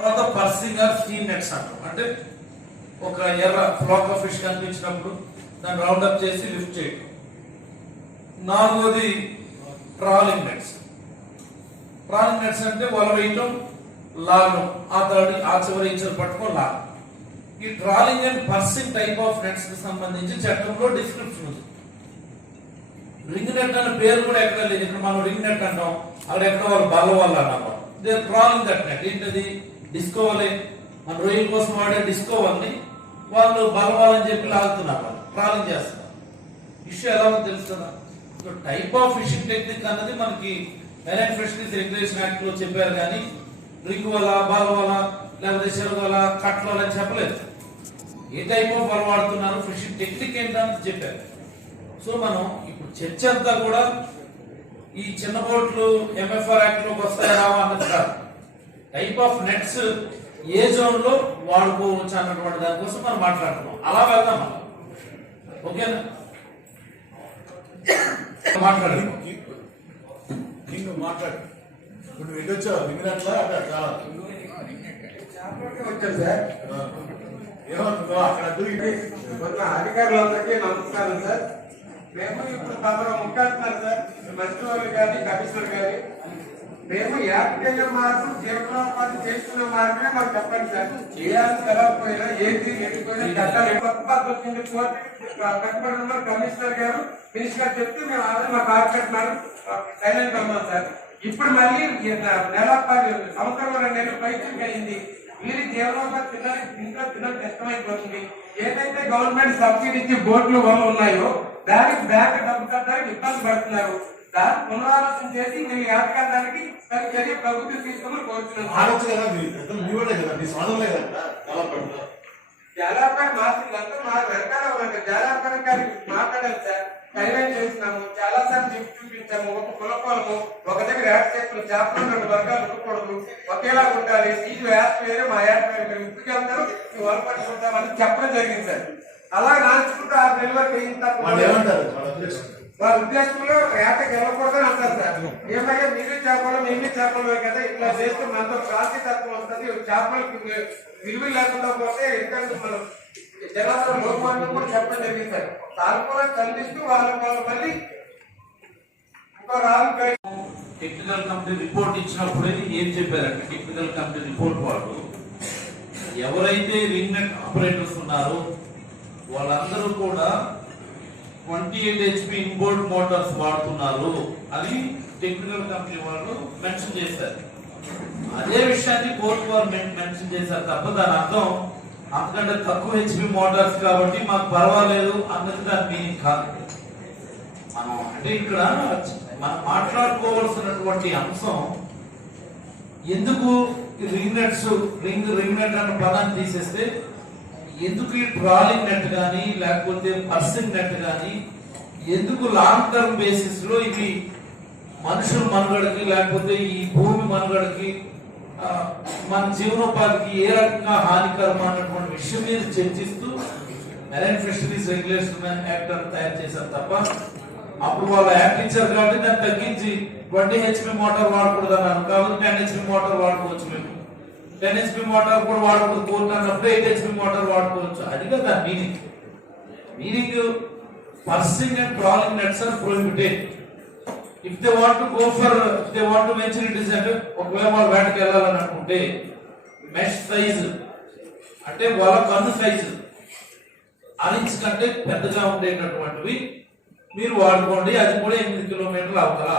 తర్వాత పర్సింగ్ are steam nets అంటాం. అంటే ఒక ఎర్ర ఫ్లాక్ ఆఫ్ ఫిష్ కనిపించినప్పుడు దాన్ని రౌండ్ అప్ చేసి లిఫ్ట్ చేయడం. నాలుగోది ట్రాలింగ్ నెట్స్. ట్రాలింగ్ నెట్స్ అంటే వల వేయటం, లాగడం, ఆ చివరి ఇంచులు పట్టుకొని లాగడం. ఈ trolling and పర్సింగ్ type of nets కి సంబంధించి చట్టంలో డిస్క్రిప్షన్ ఉంది. రింగ్ నెట్ అనే పేరు కూడా ఎక్కడ లేదు. ఇక్కడ మనం రింగ్ నెట్ అంటాం, అక్కడ ఎక్కడ వాళ్ళు బల్ల వల్ల అన్నాం. They trolling that net. ఏంటది? డిస్కో వలే, మన రొయ్యల కోసం వాడే డిస్కో వాళ్ళని వాళ్ళు బల్ల వాళ్ళని చెప్పి లాగుతున్నారు, వాళ్ళు ట్రాలింగ్ చేస్తున్నారు. ఇష్యూ ఎలా ఉందో తెలుస్తుందా? టైప్ ఆఫ్ ఫిషింగ్ టెక్నిక్ అన్నది మనకి మెరైన్ ఫిషరీస్ రెగ్యులేషన్ యాక్ట్ లో చెప్పారు, కానీ రింగ్ వల, బాల వల, లేకపోతే చెరువు వల, కట్ల వల అని చెప్పలేదు. ఏ టైప్ ఆఫ్ వల వాడుతున్నారు, ఫిషింగ్ టెక్నిక్ ఏంటని చెప్పారు. సో మనం ఇప్పుడు చర్చ అంతా కూడా ఈ చిన్న బోట్లు ఎంఎఫ్ఆర్ యాక్ట్ లోకి వస్తాయా రావా అన్నది కాదు. Type of nets A zone లో వాడుకోవచ్చు అన్నటువంటి దానికోసం మనం మాట్లాడుతున్నాం. అలా వెళ్దాం మనం. ఓకేనా? మాట్లాడు. ఇప్పుడు వెళ్ళొచ్చా మిగిలినట్లా వచ్చాను సార్. ఏమన్నా అక్కడ అధికారులందరికీ నమస్కారం సార్. మేము ఇప్పుడు తమరు ముఖ్యంటున్నారు సార్, మంత్రి వాళ్ళు కానీ కమిషనర్ కానీ, మేము యాక్టివ్గా మార్గం జీవనోపాధి చేస్తున్న మార్గమే మాకు చెప్పండి సార్. చేయాల్సి తెలవకపోయినా ఏది ఎటుపోయినా చట్టాలు కట్టుబడి కమిషనర్ గారు, మినిస్టర్ గారు చెప్తే మేము ఆల్రెడీ మా కార్పొరేట్ మేడం సైలెంట్ అన్నాం సార్. ఇప్పుడు మళ్ళీ నెల 10 సంవత్సరం 2 నెలలు పైకి అయింది. వీరి జీవనోపాధి పిల్లలకి ఇంట్లో పిల్లలు కష్టమైపోతుంది. ఏదైతే గవర్నమెంట్ సబ్సిడీ ఇచ్చి బోట్లు వల్ల ఉన్నాయో దానికి బ్యాంక్ డబ్బు కట్టడానికి ఇబ్బంది పడుతున్నారు. దాన్ని పునరాలోచన చేసి మేము యాదకానికి చర్య ప్రభుత్వం తీసుకోమని కోరుతున్నాం. జాలాపాయ్ మాట్లాడుతూ మా వెనకాల జాలాపాయ్ గారికి మాట్లాడాలి సార్. సర్వే చేసినాము, చాలా సార్లు చెప్పి చూపించాము. ఒక కులకోలము ఒక దగ్గర యాడ్ చేస్తున్న చేపలు 2 వర్గాలు ఉండకూడదు, ఒకేలా ఉండాలి. ఈ యాప్ వేరే, మా యాప్ వేరే, మేము ఇంటికి వెళ్తారు, మేము వలపట్టుకుంటామని చెప్పడం జరిగింది సార్. అలా నాచుకుంటూ 6 నెలల వరకు వాళ్ళ ఉద్దేశంలో ఏటకి వెళ్ళకూడదని అంటారు సార్. ఏమయ్యా మీరు చేపలు మేమే చేపలు కదా, ఇట్లా చేస్తే మనతో క్రాంతి తత్వం వస్తుంది, చేపలకి విలువ లేకుండా పోతే ఎక్కడ మనం జనాభా లోపాన్ని కూడా చెప్పడం జరిగింది సార్. దాని కూడా కల్పిస్తూ వాళ్ళు మళ్ళీ ఇంకో టెక్నికల్ కమిటీ రిపోర్ట్ ఇచ్చినప్పుడే ఏం చెప్పారంటే, టెక్నికల్ కమిటీ రిపోర్ట్ వాళ్ళు ఎవరైతే రింగ్ నెట్ ఆపరేటర్స్ ఉన్నారో వాళ్ళందరూ కూడా 28 HP ఇన్బోర్డ్ మోటార్స్ వాడుతున్నారు అని టెక్నికల్ కంపెనీ వాళ్ళు మెన్షన్ చేశారు. అదే విషయాన్ని కోర్టు వారు మెన్షన్ చేశారు తప్ప దాని అర్థం అంతకంటే తక్కువ HP మోటార్స్ కాబట్టి మాకు పర్వాలేదు అన్నది దాని మీనింగ్ కాదు. మనం అంటే ఇక్కడ మనం మాట్లాడుకోవాల్సినటువంటి అంశం, ఎందుకు రింగ్ నెట్ అన్న పదాన్ని తీసేస్తే ఎందుకు ఈ ట్రాలింగ్ నెట్ కానీ లేకపోతే పర్సింగ్ నెట్ కానీ ఎందుకు లాంగ్ టర్మ్ బేసిస్ లో ఇవి మనుషుల మనుగడకి లేకపోతే ఈ భూమి మనుగడకి మన జీవనోపాధికి ఏ రకంగా హానికరం అన్నటువంటి విషయం మీద చర్చిస్తూ మెరైన్ ఫిషరీస్ రెగ్యులేషన్ యాక్ట్ అని తయారు చేశారు తప్ప అప్పుడు వాళ్ళు యాక్ట్ ఇచ్చారు కాబట్టి దాన్ని తగ్గించి 20 HP మోటార్ వాడకూడదు అన్నారు. కాబట్టి 10 HP మోటార్ వాడుకోవచ్చు. మేము 10 HP మోటార్ కూడా వాడకూడదు కోర్టు అన్నప్పుడు 8 HP మోటార్ వాడుకోవచ్చు. అది కదా meaning pursing and trawling nets are prohibited. If they want to venture it is అంటే ఒకవేళ వాళ్ళు వేటకి వెళ్ళాలని అనుకుంటే మెష్ సైజ్ అంటే వాళ్ళ కన్ను సైజు ఇంచ్ కంటే పెద్దగా ఉండేటటువంటివి మీరు వాడుకోండి. అది కూడా 8 కిలోమీటర్లు అవతల.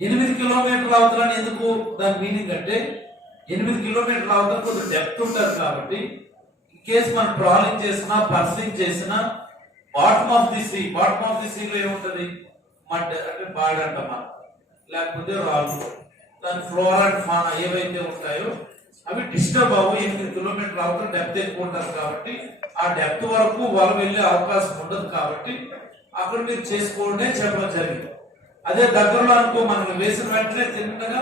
8 కిలోమీటర్లు అవతలని ఎందుకు? దాని మీనింగ్ అంటే 8 కిలోమీటర్లు అవతల కొంచెం డెప్త్ ఉంటుంది కాబట్టి ఇన్ కేసు మనం ట్రాలింగ్ చేసినా పర్సింగ్ చేసినా బాటమ్ ఆఫ్ ది సీలో ఏముంటది? మడ్ అంటే బాడ్ అంట మనం, లేకపోతే రాళ్ళు, దాని ఫ్లోరా అండ్ ఫానా ఏవైతే ఉంటాయో అవి డిస్టర్బ్ అవ్వు. 8 కిలోమీటర్లు అవతల డెప్త్ ఎక్కువ ఉంటుంది కాబట్టి ఆ డెప్త్ వరకు వల వెళ్ళే అవకాశం ఉండదు. కాబట్టి అక్కడ మీరు చేసుకోవడమే చెప్పడం జరిగింది. అదే దగ్గరలో అనుకో, మనం వేసిన వెంటనే తిన్నగా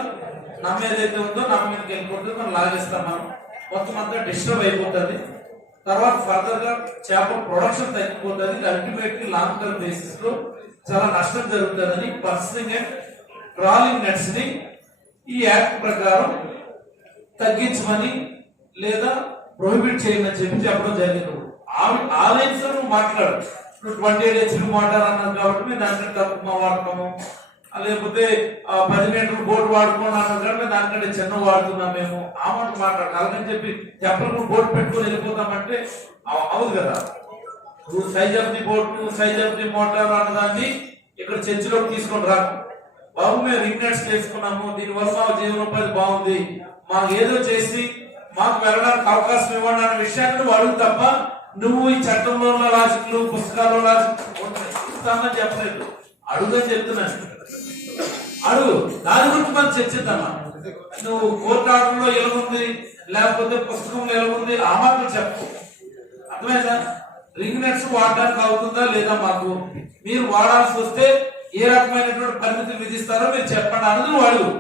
నమ్మ ఏదైతే ఉందో నమ్మ మీదకి వెళ్ళిపోతుంది, మనం లాగేస్తాం. మనం మొత్తం అంతా డిస్టర్బ్ అయిపోతుంది. తర్వాత ఫర్దర్ గా చేప ప్రొడక్షన్ తగ్గిపోతుంది. అల్టిమేట్లీ లాంగ్ టర్మ్ బేసిస్ లో చాలా నష్టం జరుగుతుందని పర్సింగ్ అండ్ ట్రాలింగ్ నెట్స్ ని ఈ యాక్ట్ ప్రకారం తగ్గించమని లేదా ప్రొహిబిట్ చేయని చెప్పి చెప్పడం జరిగింది. ఆ లైన్స్ నువ్వు మాట్లాడు. ఇప్పుడు 28 HP మోటార్ అన్నారు కాబట్టి మేము దాంట్లో తక్కువ వాడతాము, లేకపోతే 10 మీటర్ల బోట్ వాడుకోండి అన్నారు కాబట్టి దానికంటే చిన్న వాడుతున్నాం మేము. ఆ మాట మాట్లాడు. అలాగని చెప్పి చెప్పకుండా బోట్ పెట్టుకొని వెళ్ళిపోతామంటే అవదు కదా. Size of the boat, size of the motor అన్నదాన్ని ఇక్కడ చర్చలోకి తీసుకొని రాకు. బాబు మేము రింగ్ నెట్స్ చేసుకున్నాము, దీనివల్ల మా జీవనోపాధి బాగుంది, మాకు ఏదో చేసి మాకు వెళ్ళడానికి అవకాశం ఇవ్వండి అన్న విషయాన్ని నువ్వు అడుగు తప్ప నువ్వు ఈ చట్టంలో ఉన్న లాజిక్లు పుస్తకాల్లో లాజిక్ చెప్పలేదు. అడుగని చెప్తున్నాను, అడుగు. దాని గురించి మనం చర్చిద్దామా? నువ్వు కోర్టు ఆర్డర్లో ఎలాగుంది లేకపోతే పుస్తకంలో ఎలాగుంది ఆ మాటలు చెప్పు. అర్థమైందా? రింగ్ నెట్స్ వాడడానికి అవుతుందా లేదా, మాకు మీరు వాడాల్సి వస్తే ఏ రకమైనటువంటి పరిమితులు విధిస్తారో మీరు చెప్పండి అన్నది నువ్వు అడుగు.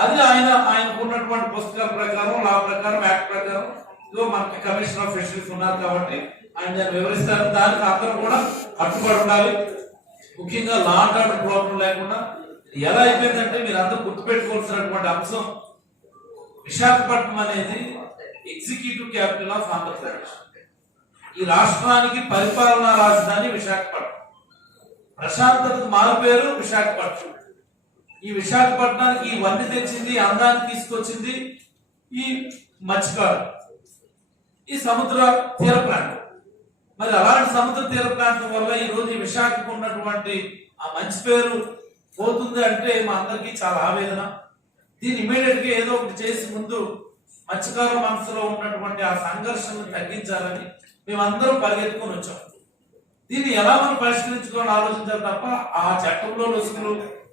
అది ఆయనకు ఉన్నటువంటి పుస్తకాల ప్రకారం, లా ప్రకారం, యాక్ట్ ప్రకారం ఇదో మనకి కమిషనర్ ఆఫ్ ఫిషరీస్ ఉన్నారు కాబట్టి ఆయన దాన్ని వివరిస్తారు. దానికి అందరూ కూడా కట్టుబడి ఉండాలి. ముఖ్యంగా లా అండ్ ఆర్డర్ ప్రాబ్లం లేకుండా ఎలా అయిపోయిందంటే మీరు అందరూ గుర్తుపెట్టుకోవాల్సినటువంటి అంశం, విశాఖపట్నం అనేది ఎగ్జిక్యూటివ్ క్యాపిటల్ ఆఫ్ ఆంధ్రప్రదేశ్. ఈ రాష్ట్రానికి పరిపాలనా రాజధాని విశాఖపట్నం. ప్రశాంతతకు మారుపేరు విశాఖపట్నం. ఈ విశాఖపట్నానికి ఇవన్నీ తెచ్చింది, అందాన్ని తీసుకొచ్చింది ఈ మత్స్యకారు, ఈ సముద్ర తీర ప్రాంతం. మరి అలాంటి సముద్ర తీర ప్రాంతం వల్ల ఈ రోజు ఈ విశాఖకు ఉన్నటువంటి ఆ మంచి పేరు పోతుంది అంటే మా అందరికీ చాలా ఆవేదన. దీన్ని ఇమీడియట్ గా ఏదో ఒకటి చేసి ముందు మత్స్యకారుల మనసులో ఉన్నటువంటి ఆ సంఘర్షణను తగ్గించాలని మేమందరం పరిగెత్తుకొని వచ్చాం. దీన్ని ఎలా మనం పరిష్కరించుకోవాలని ఆలోచించాలి తప్ప ఆ చట్టంలో లొసుకులు,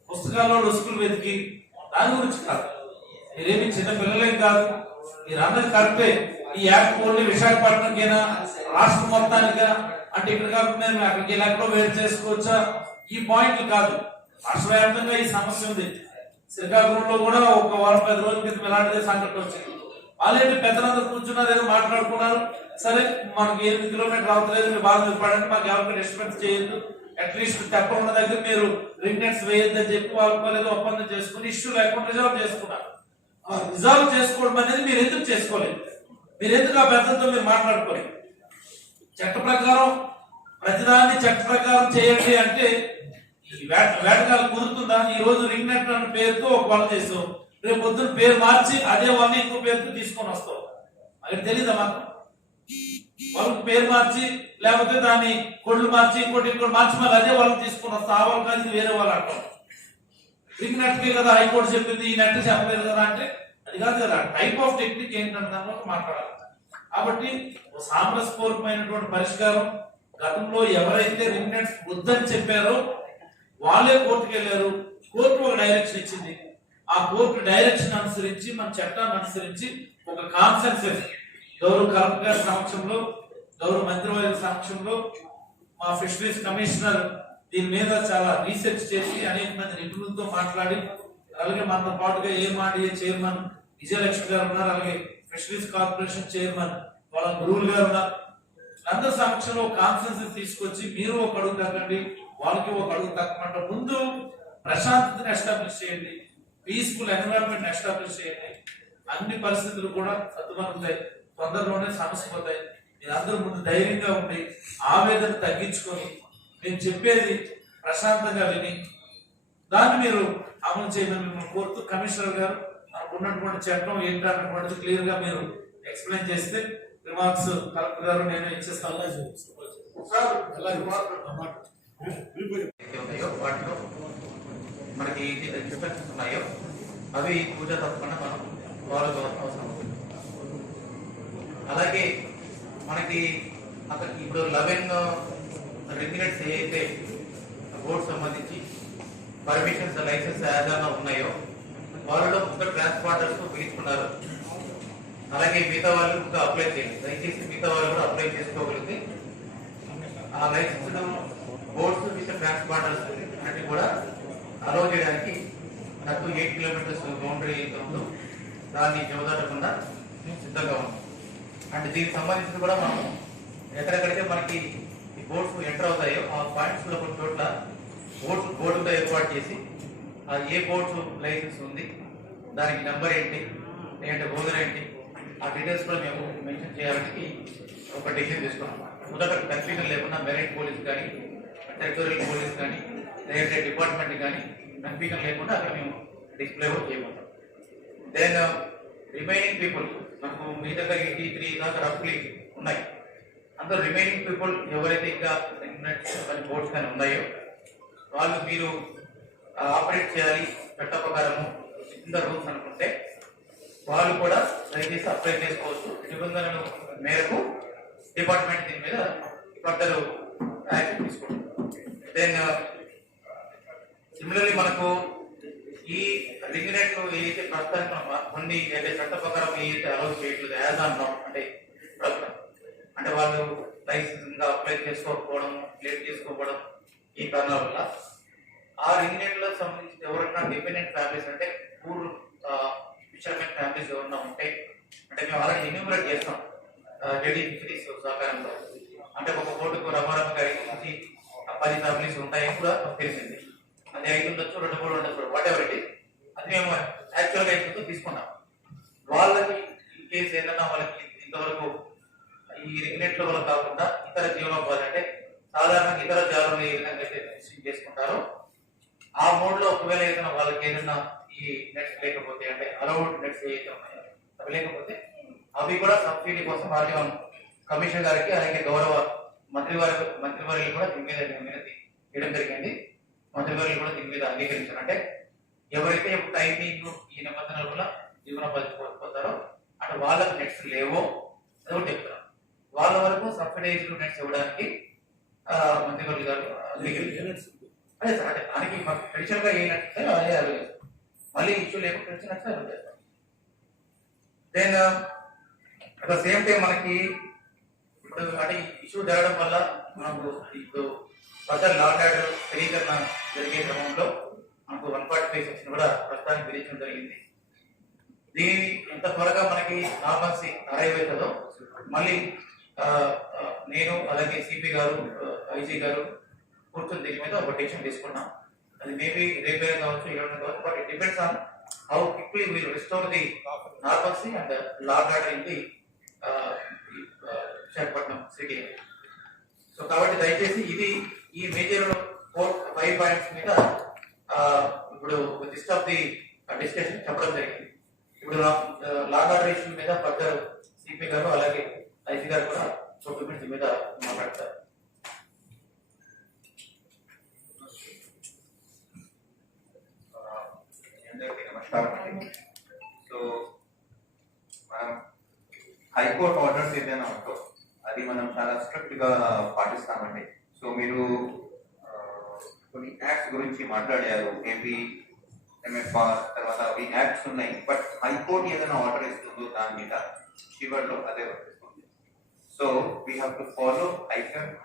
పుస్తకాల్లో లొసుకులు వెతికి దాని గురించి కాదు. మీరేమి చిన్న పిల్లలేం కాదు, మీరందరూ కరెక్టే. ఈ యాక్ట్ ఓన్లీ విశాఖపట్నంకైనా రాష్ట్రం మొత్తానికైనా అంటే ఇక్కడ కాకుండా మేము అక్కడికి ఎక్కడో వేరు చేసుకోవచ్చా, ఈ పాయింట్లు కాదు. రాష్ట్ర వ్యాప్తంగా ఈ సమస్య ఉంది. శ్రీకాకుళంలో కూడా ఒక వారం 10 రోజుల క్రితం ఇలాంటిదే సంఘటన వచ్చింది. వాళ్ళేంటి పెద్దలందరూ కూర్చున్నారు, ఏదో మాట్లాడుకున్నారు. సరే మనకి 8 కిలోమీటర్లు అవతలేదు, మీరు బాగా పడండి, మాకు ఎవరికి డిస్టర్బెన్స్ చేయొద్దు, అట్లీస్ట్ తెప్ప ఉన్న దగ్గర మీరు రింగ్ నెట్స్ వేయొద్దు అని చెప్పి వాళ్ళకి ఏదో ఒప్పందం చేసుకుని ఇష్యూ లేకుండా రిజాల్వ్ చేసుకున్నారు. రిజాల్వ్ చేసుకోవడం అనేది మీరు ఎందుకు చేసుకోలేదు? మీరు ఎందుకు ఆ పెద్దలతో మీరు మాట్లాడుకోలేదు? చట్ట ప్రకారం ప్రతిదాన్ని చట్ట ప్రకారం చేయండి అంటే ఈ వేటకాలు కుదురుతుందా? ఈ రోజు రింగ్ నెట్ అన్న పేరుతో ఒక వల చేసావు, రేపు పొద్దున పేరు మార్చి అదే వాళ్ళని ఇంకో పేరుతో తీసుకొని వస్తావు. అది తెలీదా మాకు? వాళ్ళకి పేరు మార్చి లేకపోతే దాన్ని కొళ్ళు మార్చి ఇంకోటి మార్చి మళ్ళీ అదే వాళ్ళని తీసుకొని వస్తా. ఆ వాళ్ళు కాదు, వేరే వాళ్ళు అంటాం. రింగ్ నెట్కే కదా హైకోర్టు చెప్పింది, ఈ నెట్ చెప్పలేదు కదా అంటే అది కాదు కదా. టైప్ ఆఫ్ టెక్నిక్ ఏంటంటే దానిలో మాట్లాడాలి. కాబట్టి సామరస్యపూర్వకమైనటువంటి పరిష్కారం. గతంలో ఎవరైతే రింగ్ నెట్స్ వద్దని చెప్పారో వాళ్ళే కోర్టుకు వెళ్ళారు. కోర్టు ఒక డైరెక్షన్ ఇచ్చింది. ఆ కోర్టు డైరెక్షన్ అనుసరించి మన చట్టాన్ని అనుసరించి ఒక కాన్సెన్సస్ గౌరవ కలెక్టర్ గారి సమక్షంలో, గౌరవ మంత్రివర్యుల సమక్షంలో మా ఫిషరీస్ కమిషనర్ దీని మీద చాలా రీసెర్చ్ చేసి అనేక మంది నిపుణులతో మాట్లాడి, అలాగే మనతో పాటుగా ఏమాడిఏ చైర్మన్ విజయలక్ష్మి గారు ఉన్నారు, అలాగే ఫిషరీస్ కార్పొరేషన్ చైర్మన్ వాళ్ళ గురువులు గారు ఉన్నారు. అందరి సమక్షంలో కాన్సెన్సస్ తీసుకొచ్చి మీరు ఒక అడుగు తగ్గండి, వాళ్ళకి ఒక అడుగు తగ్గమంట. ముందు ప్రశాంతతను ఎస్టాబ్లిష్ చేయండి, పీస్ఫుల్ ఎన్విరాన్మెంట్ ఎస్టాబ్లిష్ చేయండి. అన్ని పరిస్థితులు కూడా సర్దుమనుగుతాయి, తొందరలోనే సమస్య పోతాయి. మీరు అందరూ ముందు ధైర్యంగా ఉండి ఆవేదన తగ్గించుకొని మేము చెప్పేది ప్రశాంతంగా విని దాన్ని మీరు అమలు చేయమని మిమ్మల్ని కోరుతూ, కమిషనర్ గారు మనకు ఉన్నటువంటి చట్టం ఏంటన్నటువంటిది క్లియర్ గా మీరు ఎక్స్ప్లెయిన్ చేస్తే రిమార్క్స్ కలెక్టర్ గారు నేను ఇచ్చేస్తాను. వాటిలో మనకి ఇన్స్ట్రక్షన్స్ ఉన్నాయో అవి పూజ తప్పకుండా మనం ఫాలో అవసరం. అలాగే మనకి అక్కడ ఇప్పుడు 11 రింగ్ నెట్స్ ఏదైతే బోర్డు సంబంధించి పర్మిషన్స్, లైసెన్స్ ఏదైనా ఉన్నాయో వాళ్ళలో ఇంకా ట్రాన్స్పోర్టర్స్ పిలుచుకున్నారు. అలాగే మిగతా వాళ్ళు ఇంకా అప్లై చేయండి. దయచేసి మిగతా వాళ్ళు కూడా అప్లై చేసుకోగలిగితే ఆ లైసెన్స్ బోర్డ్స్ విత్ ట్రాన్స్పోర్టర్స్ అన్ని కూడా అలౌ చేయడానికి నాకు 8 కిలోమీటర్స్ బౌండరీ ఉందో దాన్ని జమదాటకుండా సిద్ధంగా ఉంది. అండ్ దీనికి సంబంధించి కూడా మనం ఎక్కడెక్కడైతే మనకి ఈ బోర్డ్స్ ఎంటర్ అవుతాయో ఆ పాయింట్స్ లో కొన్ని చోట్ల బోర్డుతో ఏర్పాటు చేసి ఆ ఏ బోర్డ్స్ లైసెన్స్ ఉంది, దానికి నెంబర్ ఏంటి, లేదంటే ఓనర్ ఏంటి, ఆ డీటెయిల్స్ కూడా మేము మెన్షన్ చేయాలని ఒక డెసిషన్ తీసుకున్నాం. మొదట కన్ఫ్యూజన్ లేకుండా మెరైన్ పోలీస్ కానీ టెరిటోరియల్ పోలీస్ కానీ లేదంటే డిపార్ట్మెంట్ కానీ కన్ఫ్యూజన్ లేకుండా అక్కడ మేము డిస్ప్లే కూడా చేయబోతాం. దెన్ రిమైనింగ్ పీపుల్ మనకు మీ దగ్గర 83 దాకా రఫ్లీ ఉన్నాయి. అందులో రిమైనింగ్ పీపుల్ ఎవరైతే ఇంకా బోర్డ్స్ కానీ ఉన్నాయో వాళ్ళు మీరు ఆపరేట్ చేయాలి చట్ట ప్రకారము కింద రూల్స్ అనుకుంటే వాళ్ళు కూడా దయచేసి అప్లై చేసుకోవచ్చు. నిబంధనల మేరకు డిపార్ట్మెంట్ దీని మీద ఫర్దర్ యాక్షన్ తీసుకుంటుంది. దెన్ సిమిలర్లీ మనకు ఈ రింగ్ నెట్ ఏదైతే ప్రస్తుతానికి మనం కొన్ని అంటే చట్ట ప్రకారం ఏదైతే అలౌ చేయట్లేదు యాజ్ అన్నాం అంటే వాళ్ళు లైసెన్స్ ఇంకా అప్లై చేసుకోకపోవడం లేట్ చేసుకోకపోవడం ఈ కారణాల వల్ల ఆ రింగ్ నెట్ లో సంబంధించి ఎవరైనా డిపెండెంట్ ఫ్యామిలీస్ అంటే పూర్ ఫిషర్మెన్ ఫ్యామిలీస్ ఎవరైనా ఉంటే అంటే మేము ఆల్రెడీ ఎన్యూమరేట్ చేస్తాం జేడీ ఫిషరీస్ సహకారంలో. అంటే ఒక బోర్డుకు రమారమ్మ గారి నుంచి 10 ఫ్యామిలీస్ ఉంటాయని కూడా మాకు తెలిసింది. అది 5 ఉండొచ్చు 2 3 ఉండొచ్చు వాట్ ఎవర్ ఇట్. అది మేము యాక్చువల్గా అయితే తీసుకున్నాం. వాళ్ళకి ఇన్ కేసు ఏదైనా వాళ్ళకి ఇంతవరకు ఈ రింగ్ లో వాళ్ళు కాకుండా ఇతర జీవనోపాధి అంటే సాధారణంగా ఇతర జాబులు ఏ విధంగా అయితే ఫిషింగ్ చేసుకుంటారో ఆ మోడ్ లో ఒకవేళ ఏదైనా వాళ్ళకి ఏదైనా ఈ నెట్స్ లేకపోతే అంటే అలౌడ్ నెట్స్ ఏదైతే ఉన్నాయో అవి లేకపోతే అవి కూడా సబ్సిడీ కోసం ఆర్టీఓ కమిషనర్ గారికి అలాగే గౌరవ మంత్రివర్యులు కూడా దీని మీద చేయడం జరిగింది. మంత్రివర్యులు కూడా దీని మీద అంగీకరించారు. అంటే ఎవరైతే టైమింగ్ ఈ నిబంధనల వల్ల జీవనోపాధి కోల్పోతారో అంటే వాళ్ళకి నెట్స్ లేవో అది కూడా చెప్తారు. వాళ్ళ వరకు సబ్సిడైజ్డ్ నెట్స్ ఇవ్వడానికి మంత్రివర్యులు గారు అంగీకరించారు. అదే సార్ అంటే దానికి మాకు ట్రెడిషనల్ గా ఏ నెట్స్ అదే అలౌ చేస్తాం. మళ్ళీ ఇష్యూ లేకుండా ట్రెడిషనల్ నెట్స్ అలౌ చేస్తాం. Then at the same time మనకి ఇప్పుడు అంటే ఇష్యూ జరగడం వల్ల మనకు ఇప్పుడు ఫర్దర్ లా అండ్ ఆర్డర్ స్థిరీకరణ జరిగే క్రమంలో మనకు 145 సెక్షన్ కూడా ప్రస్తుతానికి విధించడం జరిగింది. దీనిని ఎంత త్వరగా మనకి నార్మల్సీ అరైవ్ అవుతుందో మళ్ళీ నేను అలాగే సిపి గారు ఐజీ గారు కూర్చొని దీని మీద ఒక డెసిషన్ తీసుకున్నాం. అది మేబీ రేపే కావచ్చు ఈరోజు కావచ్చు but it depends on how quickly we'll restore the normalcy and law and order in the Visakhapatnam city. So కాబట్టి దయచేసి ఇది ఈ మేజర్ 4-5 పాయింట్స్ మీద ఇప్పుడు లిస్ట్ ఆఫ్ ది డిస్కషన్ చెప్పడం జరిగింది. ఇప్పుడు లా అండ్ ఆర్డర్ ఇష్యూ మీద ఫర్దర్ సిపి గారు అలాగే ఐజీ గారు కూడా డాక్యుమెంట్స్ మీద మాట్లాడతారు. నమస్కారం. సో మనం హైకోర్టు ఆర్డర్స్ ఏదైనా ఉందో అది మనం చాలా స్ట్రిక్ట్ గా పాటిస్తామండి. సో మీరు కొన్ని యాక్ట్స్ గురించి మాట్లాడారు, ఏపీ ఎంఎఫ్ఆర్ తర్వాత ఈ యాక్ట్స్ ఉన్నాయి. బట్ హైకోర్టు ఏదైనా ఆర్డర్ ఇస్తుందో దాని మీద చివరిలో అదే వర్తిస్తుంది. So we have to follow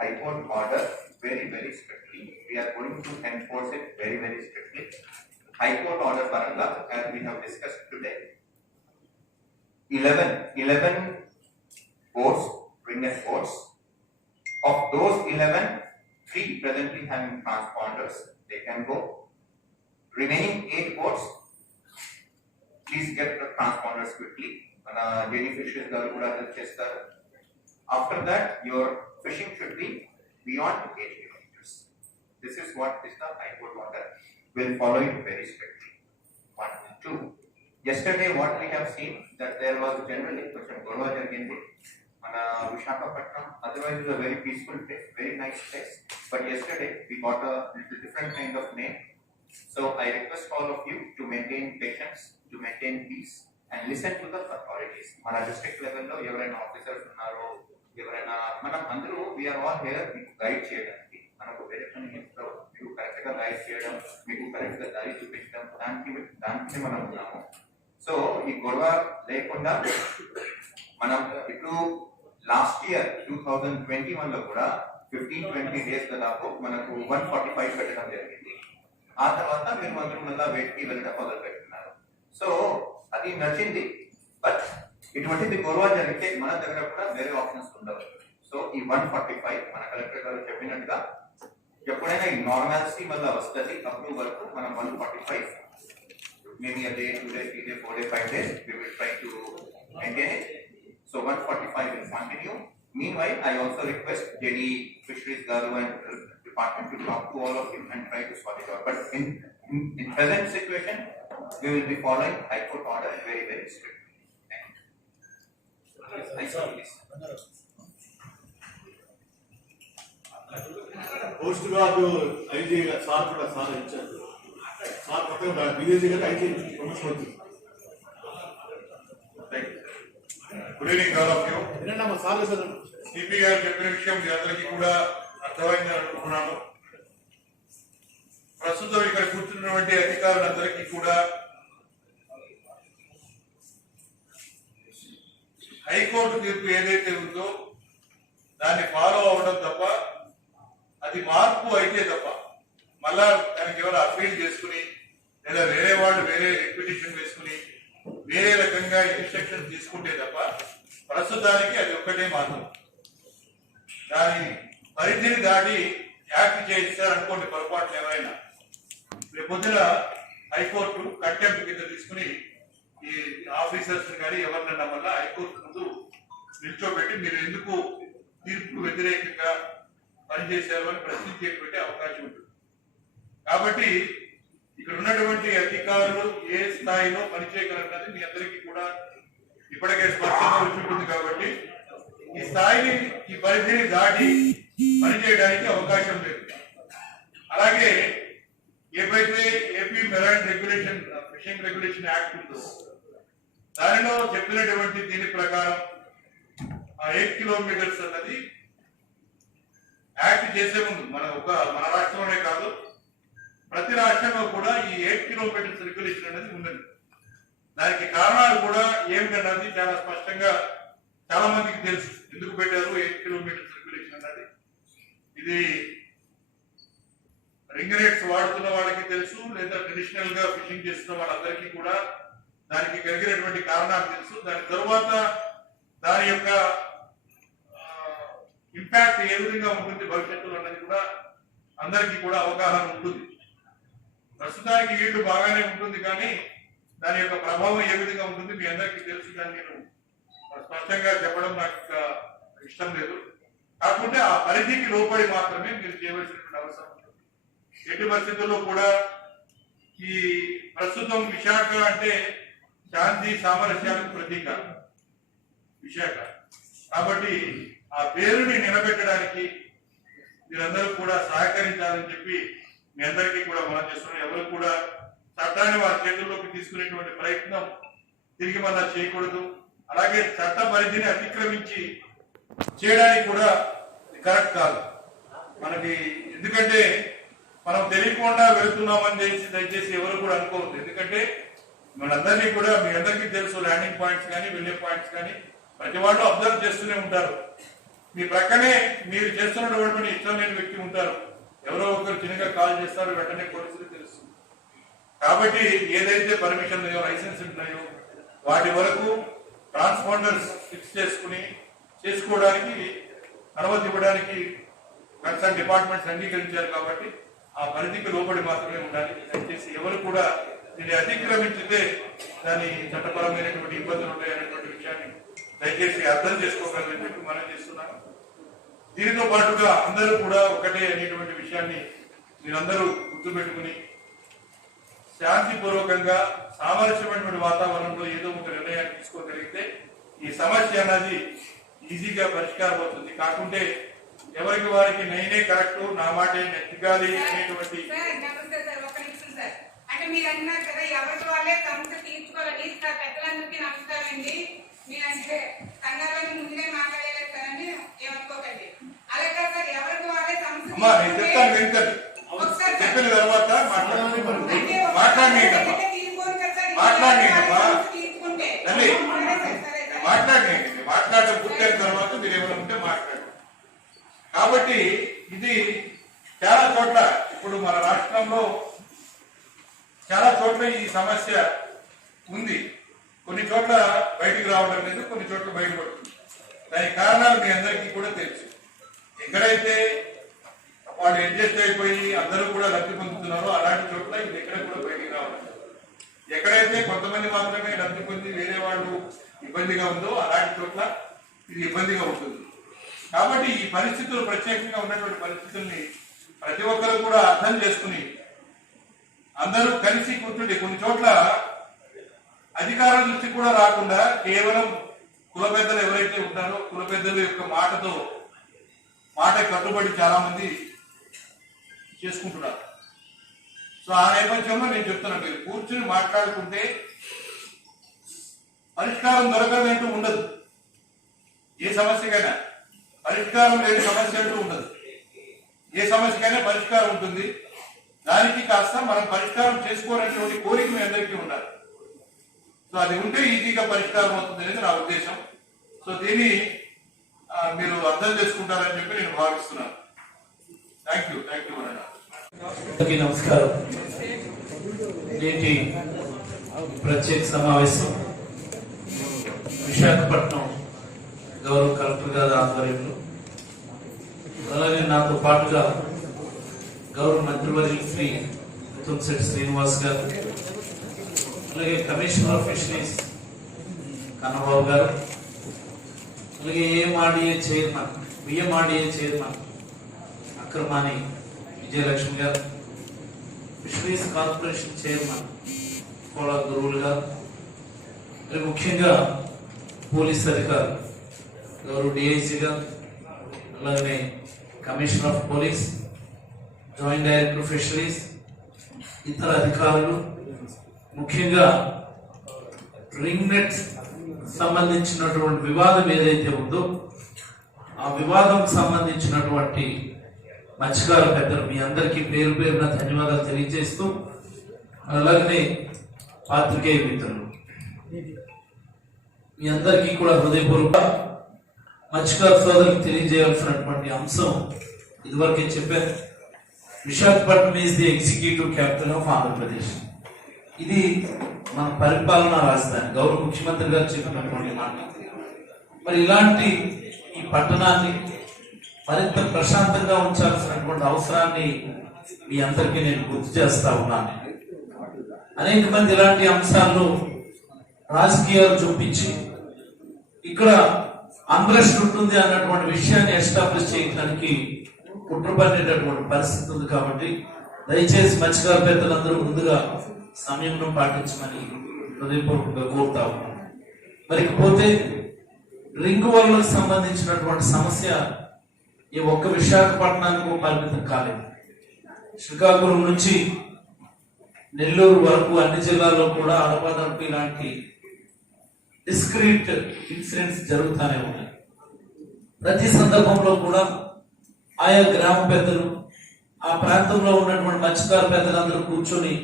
high court order very strictly. We are going to enforce it very strictly. High-Court order paranga, as we have discussed today, 11 boards, ringnet boards. Of those 11, 3 presently having transponders, they can go. Remaining 8 boards, please get the transponders quickly. Daily fishes garu kuda help chestaru. After that, your fishing should be beyond 8 kilometers. This is what is the High-Court order. Will follow it very strictly. 1 and 2. Yesterday, what we have seen that there was generally కొంచెం గొడవ జరిగింది మన Visakhapatnam. Otherwise, it's a very peaceful place, very nice place. But yesterday, we got a little different kind of name. So I request all of you to maintain patience, to maintain peace, and listen to the authorities. మన district level లో ఎవరైనా officers ఉన్నారో ఎవరైనా మనం అందరూ we are all here మీకు guide చేయడానికి. మనకు వేరే పని ఇంట్లో మీకు కరెక్ట్ గా గైడ్ చేయడం, మీకు కరెక్ట్ గా దారి చూపించడం, దానికి మనం ఉన్నాము. సో ఈ గొడవ లేకుండా మనం ఇప్పుడు లాస్ట్ ఇయర్ 2021 లో కూడా 15-20 డేస్ దాదాపు మనకు 145 పెట్టడం జరిగింది. ఆ తర్వాత మీరు అందరూ మళ్ళా వెయిట్కి వెళ్ళడం మొదలు పెడుతున్నారు. సో అది నచ్చింది. బట్ ఇటువంటిది గొడవ జరిగితే మన దగ్గర కూడా వేరే ఆప్షన్స్ ఉండవు. సో ఈ 145 మన కలెక్టర్ గారు చెప్పినట్టుగా ఎప్పుడైనా ఈ నార్మాలిటీ వల్ల వస్తుంది. అప్పుడు వరకు మనం 145 maybe a day, 2 days, 3 days, 4 days, 5 days we will try to maintain it. So 145 will continue. Meanwhile, I also request JD Fisheries Garu and department to talk to all of you and try to sort it out. But in present situation, we will be following High Court order very, very strictly. Thank you. Thank you, please. Post guard IG sir కూడా sir ఇచ్చారు. Sir పక్కన village గారు IG promotion వచ్చింది. Good evening all of you. ఏంటమ్మా sir sir CP గారు చెప్పిన విషయం మీ అందరికీ కూడా అర్థమైందని అనుకుంటున్నాను. ప్రస్తుతం ఇక్కడ కూర్చున్నటువంటి అధికారులందరికీ కూడా హైకోర్టు తీర్పు ఏదైతే ఉందో దాన్ని ఫాలో అవడం తప్ప, అది మార్పు అయితే తప్ప మళ్ళా దానికి ఏమైనా అప్పీల్ చేసుకుని లేదా వేరే వాళ్ళు వేరే రిక్విజిషన్ వేసుకుని వేరే రకంగా ఇన్స్ట్రక్షన్ తీసుకుంటే తప్ప ప్రస్తుతానికి అది ఒక్కటే మార్గం. దాని పరిధిని దాటి యాక్ట్ చేయిస్తారనుకోండి పొరపాట్లు ఏమైనా, రేపు పొద్దున హైకోర్టు కంటెంప్ట్ కింద తీసుకుని ఈ ఆఫీసర్స్ కానీ ఎవరినన్నా వల్ల హైకోర్టు ముందు నిల్చోబెట్టి మీరు ఎందుకు తీర్పుకు వ్యతిరేకంగా పనిచేశారు అని ప్రశ్నించేటువంటి అవకాశం ఉంటుంది. కాబట్టి ఇక్కడ ఉన్నటువంటి అధికారులు ఏ స్థాయిలో పనిచేయగలరన్నది మీ అందరికీ కూడా ఇప్పటికే స్పష్టంగా వచ్చి ఉంటుంది. కాబట్టి ఈ స్థాయిని, ఈ పరిధిని దాటి పనిచేయడానికి అవకాశం లేదు. అలాగే ఏవైతే AP marine regulation fishing regulation act ఉందో దానిలో చెప్పినటువంటి దీని ప్రకారం 8 కిలోమీటర్స్ అన్నది యాక్ట్ చేసే ముందు మన రాష్ట్రంలోనే కాదు ప్రతి రాష్ట్రంలో కూడా ఈ 8 కిలోమీటర్స్ రెగ్యులేషన్ అనేది ఉన్నది. దానికి కారణాలు కూడా ఏమిటన్నది చాలా స్పష్టంగా చాలా మందికి తెలుసు. ఎందుకు పెట్టారు 8 కిలోమీటర్స్ రెగ్యులేషన్ అన్నది? ఇది రింగ్ నెట్స్ వాడుతున్న వాళ్ళకి తెలుసు, లేదా ట్రెడిషనల్ గా ఫిషింగ్ చేస్తున్న వాళ్ళందరికీ కూడా దానికి కలిగినటువంటి కారణాలు తెలుసు. దాని తరువాత దాని యొక్క ఇంపాక్ట్ ఏ విధంగా ఉంటుంది భవిష్యత్తులో అన్నది కూడా అందరికీ కూడా అవగాహన ఉంటుంది. ప్రస్తుతానికి ఈల్డ్ బాగానే ఉంటుంది, కానీ దాని యొక్క ప్రభావం ఏ విధంగా ఉంటుంది మీ అందరికీ తెలుసు. కానీ నేను స్పష్టంగా చెప్పడం నాకు ఇష్టం లేదు. కాకుంటే ఆ పరిధికి లోపడి మాత్రమే మీరు చేయవలసినటువంటి అవసరం ఉంటుంది. ఎట్టి పరిస్థితుల్లో కూడా ఈ ప్రస్తుతం విశాఖ అంటే శాంతి సామరస్యాలకు ప్రతీక విశాఖ. కాబట్టి ఆ పేరుని నిలబెట్టడానికి మీరందరూ కూడా సహకరించాలని చెప్పి మీ అందరికీ కూడా మనం చేస్తున్నాం. ఎవరు కూడా చట్టాన్ని వారి చేతుల్లోకి తీసుకునేటువంటి ప్రయత్నం తిరిగి మళ్ళా చేయకూడదు. అలాగే చట్ట పరిధిని అతిక్రమించి చేయడానికి కూడా కరెక్ట్ కాదు మనకి. ఎందుకంటే మనం తెలియకుండా వెళుతున్నామని దయచేసి ఎవరు కూడా అనుకోవద్దు. ఎందుకంటే మనందరినీ కూడా మీ అందరికీ తెలుసు, ల్యాండింగ్ పాయింట్స్ కానీ వెళ్ళే పాయింట్స్ కానీ ప్రతి వాళ్ళు అబ్జర్వ్ చేస్తూనే ఉంటారు. మీ ప్రక్కనే మీరు చేస్తున్నటువంటి ఇష్టం లేని వ్యక్తి ఉంటారు. ఎవరో ఒకరు చిన్నగా కాల్ చేస్తారు, వెంటనే పోలీసులు తెలుస్తుంది. కాబట్టి ఏదైతే పర్మిషన్ ఉన్నాయో, లైసెన్స్ ఉన్నాయో వాటి వరకు ట్రాన్స్పాండర్స్ ఫిక్స్ చేసుకోవడానికి అనుమతి ఇవ్వడానికి కన్సర్న్ డిపార్ట్మెంట్స్ అంగీకరించారు. కాబట్టి ఆ పరిధికి లోబడి మాత్రమే ఉండాలి. దయచేసి ఎవరు కూడా దీన్ని అతిక్రమించితే దాని చట్టపరమైనటువంటి ఇబ్బందులు ఉంటాయనేటువంటి విషయాన్ని దయచేసి అర్థం చేసుకోగలని చెప్పి మనం చేస్తున్నాను. దీనితో పాటుగా అందరూ కూడా ఒకటే అనేటువంటి విషయాన్ని మీరందరూ గుర్తుపెట్టుకుని శాంతిపూర్వకంగా సామరస్యమైనటువంటి వాతావరణంలో ఏదో ఒక నిర్ణయాన్ని తీసుకోగలిగితే ఈ సమస్య అన్నది ఈజీగా పరిష్కారం అవుతుంది. కాకుంటే ఎవరికి వారికి నేనే కరెక్ట్, నా మాట నెత్తిగాలి అనేటువంటి అంటే మీరు అన్నారు కదా ఎవరికి వాళ్ళే సమస్య తీర్చుకోవాలని. పెద్దలందరికీ నమస్కారం అండి. మీరంటే సంఘాలను ముందే మాట్లాడలేదు కదండి, ఏమనుకోకండి. అలాగే కాదు సార్, ఎవరికి వాళ్ళే సమస్య చెప్పిన తర్వాత మాట్లాడడం పూర్తయిన తర్వాత మీరు ఏమైనా ఉంటే మాట్లాడండి. కాబట్టి ఇది చాలా చోట్ల ఇప్పుడు మన రాష్ట్రంలో చాలా చోట్ల ఈ సమస్య ఉంది. కొన్ని చోట్ల బయటికి రావడం లేదు, కొన్ని చోట్ల బయటపడుతుంది. దానికి కారణాలు మీ అందరికీ కూడా తెలుసు. ఎక్కడైతే వాళ్ళు అడ్జస్ట్ అయిపోయి అందరూ కూడా లబ్ధి పొందుతున్నారో అలాంటి చోట్ల ఇది ఎక్కడ కూడా బయటికి రావడం. ఎక్కడైతే కొంతమంది మాత్రమే లబ్ధి పొంది వేరే వాళ్ళు ఇబ్బందిగా ఉందో అలాంటి చోట్ల ఇది ఇబ్బందిగా ఉంటుంది. కాబట్టి ఈ పరిస్థితులు, ప్రత్యేకంగా ఉన్నటువంటి పరిస్థితుల్ని ప్రతి ఒక్కరు కూడా అర్థం చేసుకుని అందరూ కలిసి కూర్చుంటే కొన్ని చోట్ల అధికారుల దృష్టి కూడా రాకుండా కేవలం కుల పెద్దలు ఎవరైతే ఉంటారో కుల పెద్దల యొక్క మాట కట్టుబడి చాలా మంది చేసుకుంటున్నారు. సో ఆ నేపథ్యంలో నేను చెప్తున్నాను, మీరు కూర్చుని మాట్లాడుకుంటే పరిష్కారం దొరకదంటూ ఉండదు. ఏ సమస్యకైనా పరిష్కారం లేని సమస్య అంటూ ఉండదు. ఏ సమస్యకైనా పరిష్కారం ఉంటుంది. దానికి కాస్త మనం పరిష్కారం చేసుకోవాలనేటువంటి కోరిక మీ అందరికీ ఉండాలి. సో అది ఉంటే ఈజీగా పరిష్కారం అవుతుంది అనేది నా ఉద్దేశం. సో దీన్ని మీరు అర్థం చేసుకుంటారని చెప్పి నేను భావిస్తున్నాను. థ్యాంక్ యూ అందరికీ నమస్కారం. నేటి ప్రత్యేక సమావేశం విశాఖపట్నం గౌరవ కలెక్టర్ గారి ఆధ్వర్యంలో, అలాగే నాతో పాటుగా గౌరవ మంత్రివర్యులు శ్రీ తులసిరెడ్డి శ్రీనివాస్ గారు, అలాగే కమిషనర్ ఆఫ్ ఫిషరీస్ కన్నబాబు గారు, అలాగే బిఎంఆర్డీఏ చైర్మన్ అక్రమాని విజయలక్ష్మి గారు, ఫిషరీస్ కార్పొరేషన్ చైర్మన్ కోలా గురువులు గారు, మరి ముఖ్యంగా పోలీస్ అధికారులు గౌరవ డిఐజీ గారు, అలాగే commissioner of police, joint director fisheries, ఇతర అధికారులు, ముఖ్యంగా రింగ్ నెట్ సంబంధించినటువంటి వివాదం ఏదైతే ఉందో ఆ వివాదం సంబంధించినటువంటి మత్స్యకార పెద్దలు మీ అందరికీ పేరు పేరున ధన్యవాదాలు తెలియజేస్తూ, అలాగనే పాత్రికేయ మిత్రులు మీ అందరికీ కూడా హృదయపూర్వక మత్స్యకార సోదరులకు తెలియజేయాల్సినటువంటి అంశం ఇదివరకే చెప్పారు. Visakhapatnam is the executive capital of Andhra Pradesh. ఇది మన పరిపాలనా రాజధాని. గౌరవ ముఖ్యమంత్రి గారు చెప్పినటువంటి మాట. మరి ఇలాంటి ఈ పట్టణాన్ని మరింత ప్రశాంతంగా ఉంచాల్సినటువంటి అవసరాన్ని మీ అందరికీ నేను గుర్తు చేస్తా ఉన్నాను. అనేక మంది ఇలాంటి అంశాల్లో రాజకీయాలు చూపించి ఇక్కడ అన్రెస్ట్ ఉంటుంది అన్నటువంటి విషయాన్ని ఎస్టాబ్లిష్ చేయడానికి కుట్రపడినటువంటి పరిస్థితి ఉంది. కాబట్టి దయచేసి మత్స్యకార పెద్దలందరూ ముందుగా సమయంలో పాటించమని హృదయపూర్వకంగా కోరుతా ఉన్నాను. మరికపోతే రింగు వలలకు సంబంధించినటువంటి సమస్య ఈ ఒక్క విశాఖపట్నానికి పరిమితం కాలేదు. శ్రీకాకుళం నుంచి నెల్లూరు వరకు అన్ని జిల్లాల్లో కూడా అడపాదడప ఇలాంటి డిస్క్రీట్ ఇన్సిడెంట్స్ జరుగుతూనే ఉన్నాయి. ప్రతి సందర్భంలో కూడా ఆయా గ్రామ పెద్దలు, ఆ ప్రాంతంలో ఉన్నటువంటి మత్స్యకార పెద్దలందరూ కూర్చొని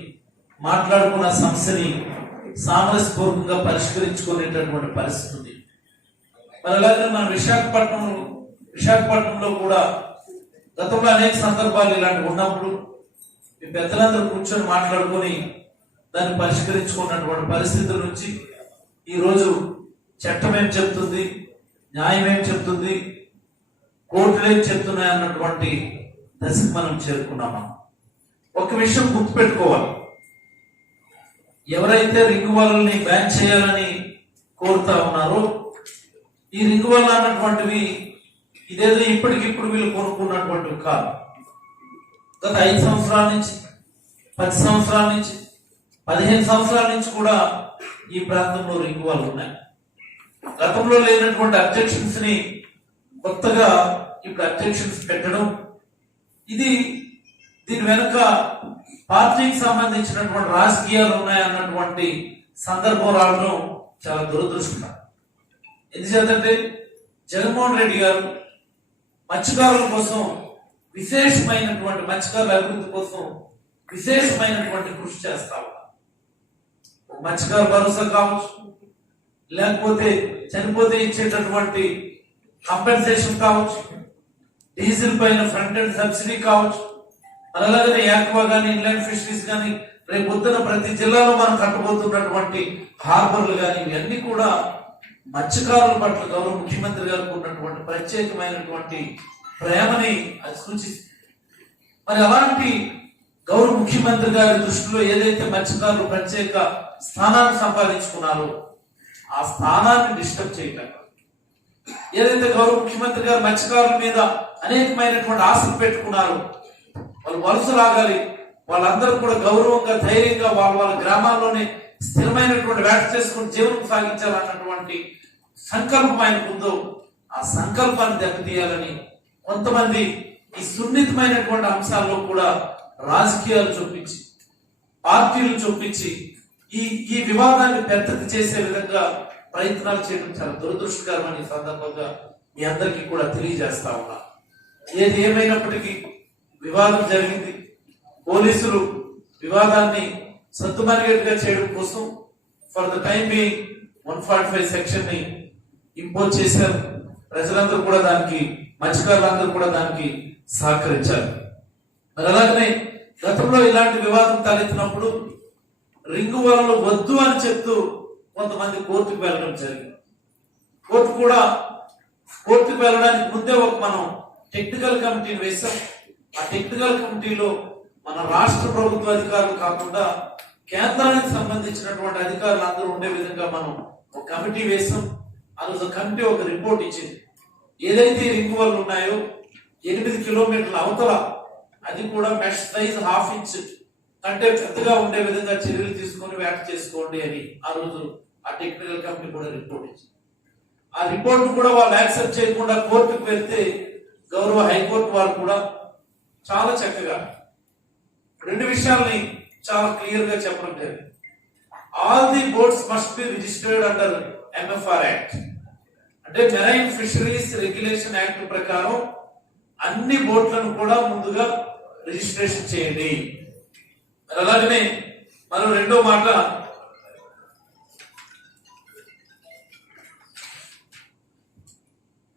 మాట్లాడుకున్న సమస్యని సామరస్యపూర్వకంగా పరిష్కరించుకునేటటువంటి పరిస్థితి ఉంది. మరి అలాగే మన విశాఖపట్నంలో కూడా గతంలో అనేక సందర్భాలు ఇలాంటివి ఉన్నప్పుడు ఈ పెద్దలందరూ కూర్చొని మాట్లాడుకొని దాన్ని పరిష్కరించుకున్నటువంటి పరిస్థితుల నుంచి ఈరోజు చట్టం ఏం చెప్తుంది, న్యాయం ఏం చెప్తుంది, కోర్టులు ఏం చెప్తున్నాయి అన్నటువంటి దశకు మనం చేరుకున్నామా. ఒక విషయం గుర్తుపెట్టుకోవాలి, ఎవరైతే రింగు వాళ్ళని బ్యాన్ చేయాలని కోరుతా ఉన్నారో ఈ రింగు వల్ల అన్నటువంటివి ఇదేదో ఇప్పటికిప్పుడు వీళ్ళు కొనుక్కున్నటువంటివి కాదు. గత 5 సంవత్సరాల నుంచి, 10 సంవత్సరాల నుంచి, 15 సంవత్సరాల నుంచి కూడా ఈ ప్రాంతంలో రింగు వాళ్ళు ఉన్నాయి. గతంలో లేనటువంటి అబ్జెక్షన్స్ ని కొత్తగా ఇప్పుడు అబ్జెక్షన్స్ పెట్టడం, దీని వెనుక పార్టీకి సంబంధించినటువంటి రాజకీయాలు ఉన్నాయన్నటువంటి సందర్భం రావడం చాలా దురదృష్టం. ఎందుచేతంటే జగన్మోహన్ రెడ్డి గారు మత్స్యకారుల కోసం విశేషమైనటువంటి, మత్స్యకారుల అభివృద్ధి కోసం విశేషమైనటువంటి కృషి చేస్తా ఉన్నారు. మత్స్యకారు భరోసా కావచ్చు, లేకపోతే చనిపోతే ఇచ్చేటటువంటి కంపెన్సేషన్ కావచ్చు, డీజిల్ పైన ఫ్రంట్ ఎండ్ సబ్సిడీ కావచ్చు, అలాగే యాక్వా కానీ, ఇన్లాండ్ ఫిషరీస్ కానీ, రేపు పొద్దున ప్రతి జిల్లాలో మనం కట్టబోతున్నటువంటి హార్బర్లు కానీ, ఇవన్నీ కూడా మత్స్యకారుల పట్ల గౌరవ ముఖ్యమంత్రి గారికి ఉన్నటువంటి ప్రత్యేకమైనటువంటి ప్రేమని అది సూచిస్తుంది. మరి అలాంటి గౌరవ ముఖ్యమంత్రి గారి దృష్టిలో ఏదైతే మత్స్యకారులు ప్రత్యేక స్థానాన్ని సంపాదించుకున్నారు. ఆ స్థానాన్ని డిస్టర్బ్ చేయటం, ఏదైతే గౌరవ ముఖ్యమంత్రి గారు మత్స్యకారుల మీద అనేకమైనటువంటి ఆశలు పెట్టుకున్నారు, వాళ్ళు వలస లాగాలి, వాళ్ళందరూ కూడా గౌరవంగా ధైర్యంగా వాళ్ళ గ్రామాల్లోనే స్థిరమైనటువంటి వేట చేసుకుని జీవనం సాగించాలన్నటువంటి సంకల్పం ఆయనకు ఉందో ఆ సంకల్పాన్ని దెబ్బతీయాలని కొంతమంది ఈ సున్నితమైనటువంటి అంశాల్లో కూడా రాజకీయాలు చూపించి, పార్టీలు చూపించి ఈ వివాదాన్ని పెద్దది చేసే విధంగా ప్రయత్నాలు చేయడం చాలా దురదృష్టకరమని ఈ సందర్భంగా మీ అందరికీ కూడా తెలియజేస్తా ఉన్నా. ఏది ఏమైనప్పటికీ వివాదం జరిగింది. పోలీసులు వివాదాన్ని సద్దుమరిగేట్టుగా చేయడం కోసం for the time being 145 section ని ఇంపోజ్ చేశారు. ప్రజలందరూ కూడా దానికి, మత్స్యకారులందరూ కూడా దానికి సహకరించారు. మరి అలాగనే గతంలో ఇలాంటి వివాదం తలెత్తినప్పుడు రింగు వలలు వద్దు అని చెప్తూ కొంతమంది కోర్టుకు వెళ్ళడం జరిగింది. కోర్టుకు వెళ్ళడానికి ముందే మనం టెక్నికల్ కమిటీని వేశాం. ఆ టెక్నికల్ కమిటీలో మన రాష్ట్ర ప్రభుత్వ అధికారులు కాకుండా కేంద్రానికి సంబంధించినటువంటి అధికారులు అందరూ ఉండే విధంగా మనం ఒక కమిటీ వేశాం. ఆ రోజు కమిటీ ఒక రిపోర్ట్ ఇచ్చింది. ఏదైతే రింగు వలలు ఉన్నాయో 8 కిలోమీటర్ల అవతల అది కూడా మెష్ సైజ్ 1/2 ఇంచ్ కంటే పెద్దగా ఉండే విధంగా చర్యలు తీసుకొని వేట చేసుకోండి అని ఆ రోజు ఆ టెక్నికల్ కమిటీ కూడా రిపోర్ట్ ఇచ్చింది. ఆ రిపోర్ట్ కూడా వాళ్ళు యాక్సెప్ట్ చేయకుండా కోర్టుకు వెళ్తే గౌరవ హైకోర్టు వారు కూడా చాలా చక్కగా 2 విషయాల్ని చాలా క్లియర్ గా చెప్పడం జరిగింది. All the boats must be registered under MFR act, అంటే మెరైన్ ఫిషరీస్ రెగ్యులేషన్ యాక్ట్ ప్రకారం అన్ని బోట్లను కూడా ముందుగా రిజిస్ట్రేషన్ చేయండి. అలాగనే మనం రెండో మాట,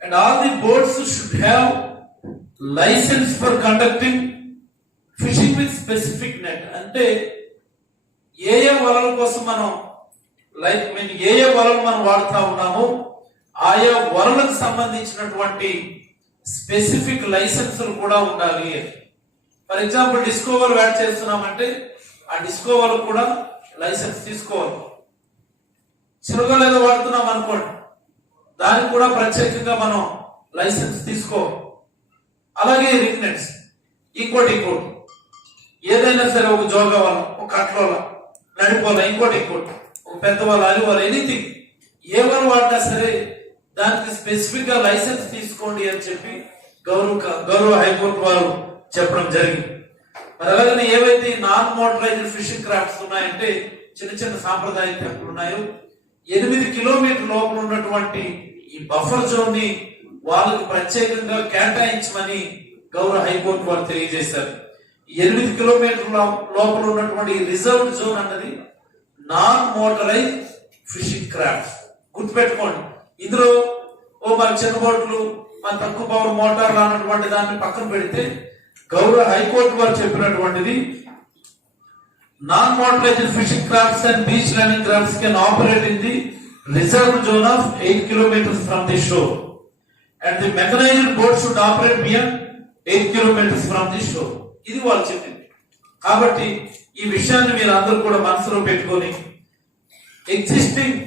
and all the boats should have license for conducting fishing with specific net. అంటే ఏ వలల కోసం మనం ఏ వలలు మనం వాడుతా ఉన్నామో ఆయా వలలకు సంబంధించినటువంటి స్పెసిఫిక్ లైసెన్సులు కూడా ఉండాలి. ఫర్ ఎగ్జాంపుల్ డిస్కోవర్ వేట చేస్తున్నామంటే ఆ డిస్కోవర్ కూడా లైసెన్స్ తీసుకోవాలి. చిరుగలు ఏదో వాడుతున్నాం అనుకోండి, దానికి కూడా ప్రత్యేకంగా మనం లైసెన్స్ తీసుకోవాలి. అలాగే రింగ్ నెట్స్, ఇంకోటి ఏదైనా సరే ఒక జోగా వల్ల, ఒక కట్ల నడిపోల, ఇంకోటి ఒక పెద్ద వాళ్ళ, అలి వాళ్ళ, ఎనీథింగ్ ఏ వల్ల వాడినా సరే దానికి స్పెసిఫిక్ గా లైసెన్స్ తీసుకోండి అని చెప్పి గౌరవ హైకోర్టు వారు చెప్పడం జరిగింది. మరి అలాగే ఏవైతే నాన్ మోటరైజ్డ్ ఫిషింగ్ క్రాఫ్ట్స్ ఉన్నాయంటే చిన్న చిన్న సాంప్రదాయ తెప్పలు ఉన్నాయో 8 కిలోమీటర్ లోపల ఉన్నటువంటి ఈ బఫర్ జోన్ ని వాళ్ళకి ప్రత్యేకంగా కేటాయించమని గౌరవ హైకోర్టు వారు తెలియజేశారు. 8 కిలోమీటర్ల లోపల ఉన్నటువంటి రిజర్వ్డ్ జోన్ అన్నది నాన్ మోటరైజ్డ్ ఫిషింగ్ క్రాఫ్ట్స్. గుర్తుపెట్టుకోండి, ఇందులో మన చిన్న బోట్లు, మన తక్కువ పవర్ మోటార్లు అన్నటువంటి దాన్ని పక్కన పెడితే గౌరవ హైకోర్టు వారు చెప్పినటువంటిది non motorised fishing crafts and beach landing crafts can operate in the reserved zone of 8 kilometers from the shore and the mechanised boat should operate beyond 8 kilometers from the shore. ఇది వాళ్ళు చెప్పింది. కాబట్టి ఈ విషయాన్ని మీరు అందరూ కూడా మనసులో పెట్టుకొని ఎగ్జిస్టింగ్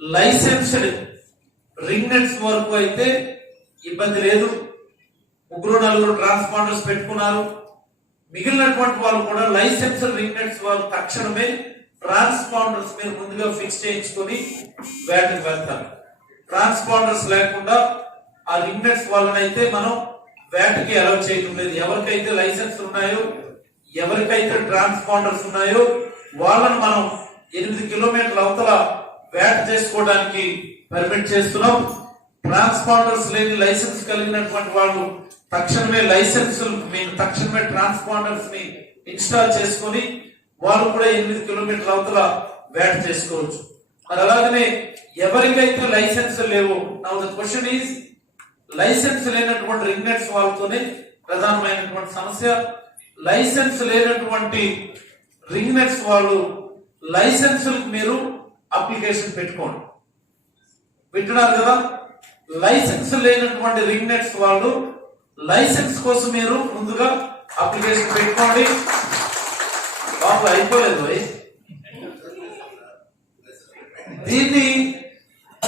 లైసెన్స్డ్ రింగ్ నెట్స్ వరకు అయితే ఇబ్బంది లేదు. 3-4 ట్రాన్స్పాండర్స్ పెట్టుకున్నారు. మిగిలినటువంటి వాళ్ళు కూడా లైసెన్స్డ్ రింగ్ నెట్స్ వాళ్ళు తక్షణమే ట్రాన్స్పాండర్స్ మీరు ముందుగా ఫిక్స్ చేయించుకొని వేటకు వెళ్తారు. ట్రాన్స్పాండర్స్ లేకుండా ఆ రింగ్ నెట్స్ వాళ్ళనైతే మనం వేటకి అలౌ చేయడం లేదు. ఎవరికైతే లైసెన్స్ ఉన్నాయో, ఎవరికైతే ట్రాన్స్పాండర్స్ ఉన్నాయో వాళ్ళని మనం 8 కిలోమీటర్ల అవతల వేట చేసుకోవడానికి పర్మిట్ చేస్తున్నాం. ట్రాన్స్పాండర్స్ లేని లైసెన్స్ కలిగినటువంటి వాళ్ళు తక్షణమే తక్షణమే ట్రాన్స్పాండర్స్ ని ఇన్స్టాల్ చేసుకొని వాళ్ళు కూడా 8 కిలోమీటర్ల అవతల వేట చేసుకోవచ్చు. మరి అలాగనే ఎవరికైతే లైసెన్స్ లేవో, now the question is, licence లేనటువంటి రింగ్ నెట్స్ వాళ్ళతోనే ప్రధానమైనటువంటి సమస్య. లైసెన్స్ లేనటువంటి రింగ్ నెట్స్ వాళ్ళు లైసెన్స్ మీరు అప్లికేషన్ పెట్టుకోండి. వింటున్నారు కదా? లైసెన్స్ లేనటువంటి రింగ్ నెట్స్ వాళ్ళు లైసెన్స్ కోసం మీరు ముందుగా అప్లికేషన్ పెట్టుకోండి. బాబు అయిపోలేదు, దీన్ని